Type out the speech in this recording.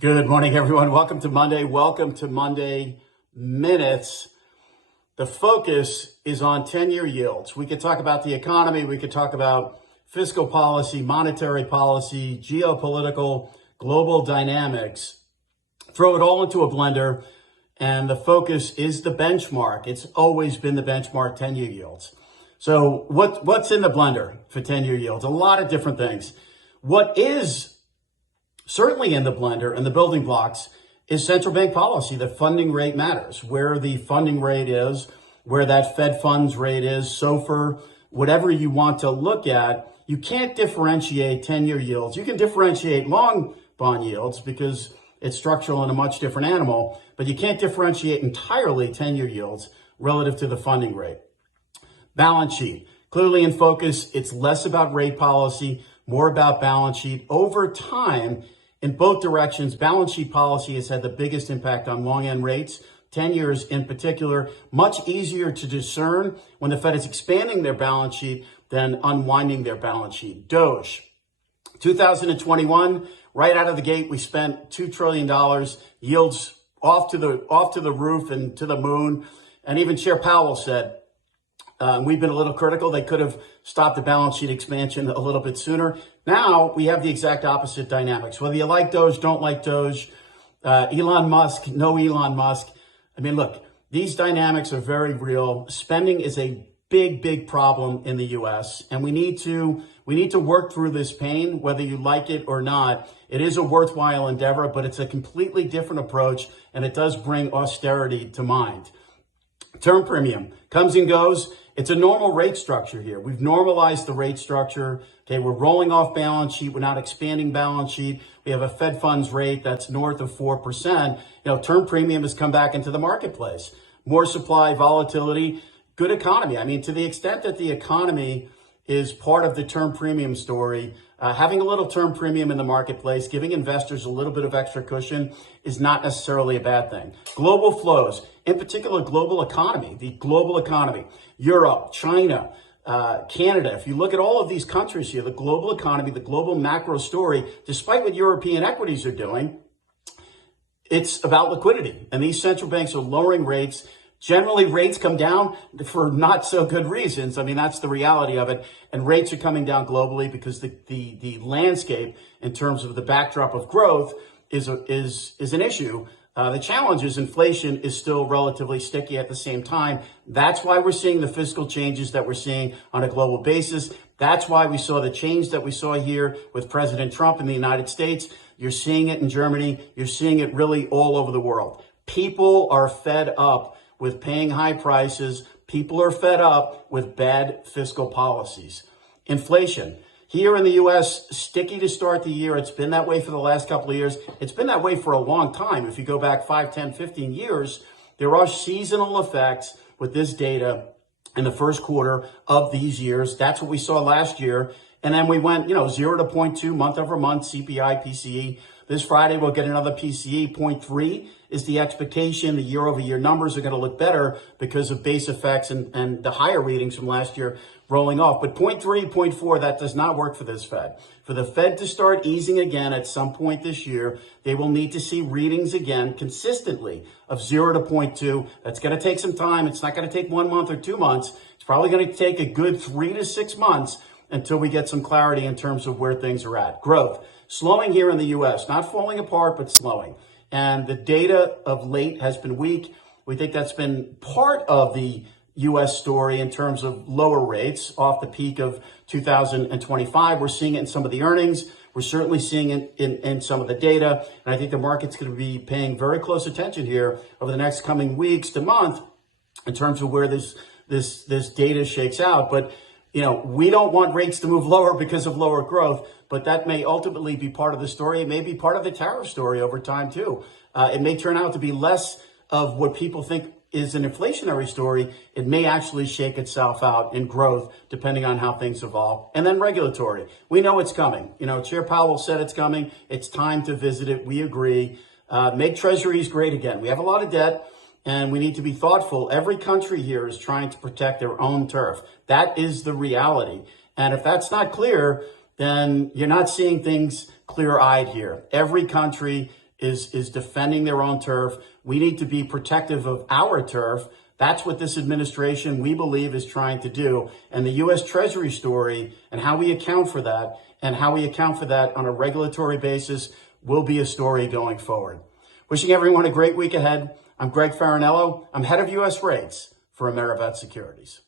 Good morning, everyone. Welcome to Monday. Welcome to Monday Minutes. The focus is on 10-year yields. We could talk about the economy. We could talk about fiscal policy, monetary policy, geopolitical, global dynamics. Throw it all into a blender, and the focus is the benchmark. It's always been the benchmark, 10-year yields. So what's in the blender for 10-year yields? A lot of different things. What is certainly in the blender and the building blocks is central bank policy. The funding rate matters. Where the funding rate is, where that Fed funds rate is, SOFR, whatever you want to look at, you can't differentiate 10-year yields. You can differentiate long bond yields because it's structural and a much different animal, but you can't differentiate entirely 10-year yields relative to the funding rate. Balance sheet, clearly in focus. It's less about rate policy, more about balance sheet. Over time, in both directions, balance sheet policy has had the biggest impact on long end rates, 10 years in particular. Much easier to discern when the Fed is expanding their balance sheet than unwinding their balance sheet. Doge, 2021, right out of the gate, we spent $2 trillion, yields off to the roof and to the moon. And even Chair Powell said, we've been a little critical. They could have stopped the balance sheet expansion a little bit sooner. Now we have the exact opposite dynamics. Whether you like Doge, don't like Doge, Elon Musk, no Elon Musk. I mean, look, these dynamics are very real. Spending is a big problem in the U.S. and we need to work through this pain, whether you like it or not. It is a worthwhile endeavor, but it's a completely different approach, and it does bring austerity to mind. Term premium comes and goes. It's a normal rate structure here. We've normalized the rate structure. Okay, we're rolling off balance sheet. We're not expanding balance sheet. We have a Fed funds rate that's north of 4%. Term premium has come back into the marketplace. More supply, volatility, good economy. I mean, to the extent that the economy is part of the term premium story, having a little term premium in the marketplace, giving investors a little bit of extra cushion is not necessarily a bad thing. Global flows, in particular, global economy, the global economy, Europe, China, Canada. If you look at all of these countries here, the global economy, the global macro story, despite what European equities are doing, it's about liquidity. And these central banks are lowering rates. Generally, rates come down for not so good reasons. I mean, that's the reality of it. And rates are coming down globally because the landscape in terms of the backdrop of growth is an issue. The challenge is inflation is still relatively sticky at the same time. That's why we're seeing the fiscal changes that we're seeing on a global basis. That's why we saw the change that we saw here with President Trump in the United States. You're seeing it in Germany. You're seeing it really all over the world. People are fed up with paying high prices. People are fed up with bad fiscal policies. Inflation. Here in the U.S., sticky to start the year. It's been that way for the last couple of years. It's been that way for a long time. If you go back 5, 10, 15 years, there are seasonal effects with this data in the first quarter of these years. That's what we saw last year. And then we went, 0 to 0.2 month over month, CPI, PCE. This Friday, we'll get another PCE. 0.3 is the expectation. The year-over-year numbers are going to look better because of base effects and the higher readings from last year rolling off. But 0.3, 0.4, that does not work for this Fed. For the Fed to start easing again at some point this year, they will need to see readings again consistently of 0 to 0.2. That's going to take some time. It's not going to take 1 month or 2 months. It's probably going to take a good 3 to 6 months until we get some clarity in terms of where things are at. Growth, slowing here in the U.S., not falling apart, but slowing. And the data of late has been weak. We think that's been part of the U.S. story in terms of lower rates off the peak of 2025. We're seeing it in some of the earnings. We're certainly seeing it in some of the data. And I think the market's going to be paying very close attention here over the next coming weeks to month in terms of where this data shakes out. But we don't want rates to move lower because of lower growth, but that may ultimately be part of the story. It may be part of the tariff story over time, too. It may turn out to be less of what people think is an inflationary story. It may actually shake itself out in growth, depending on how things evolve. And then regulatory. We know it's coming. Chair Powell said it's coming. It's time to visit it. We agree. Make treasuries great again. We have a lot of debt. And we need to be thoughtful. Every country here is trying to protect their own turf. That is the reality. And if that's not clear, then you're not seeing things clear-eyed here. Every country is defending their own turf. We need to be protective of our turf. That's what this administration, we believe, is trying to do. And the U.S. Treasury story and how we account for that on a regulatory basis will be a story going forward. Wishing everyone a great week ahead. I'm Greg Faranello. I'm head of U.S. rates for AmeriVet Securities.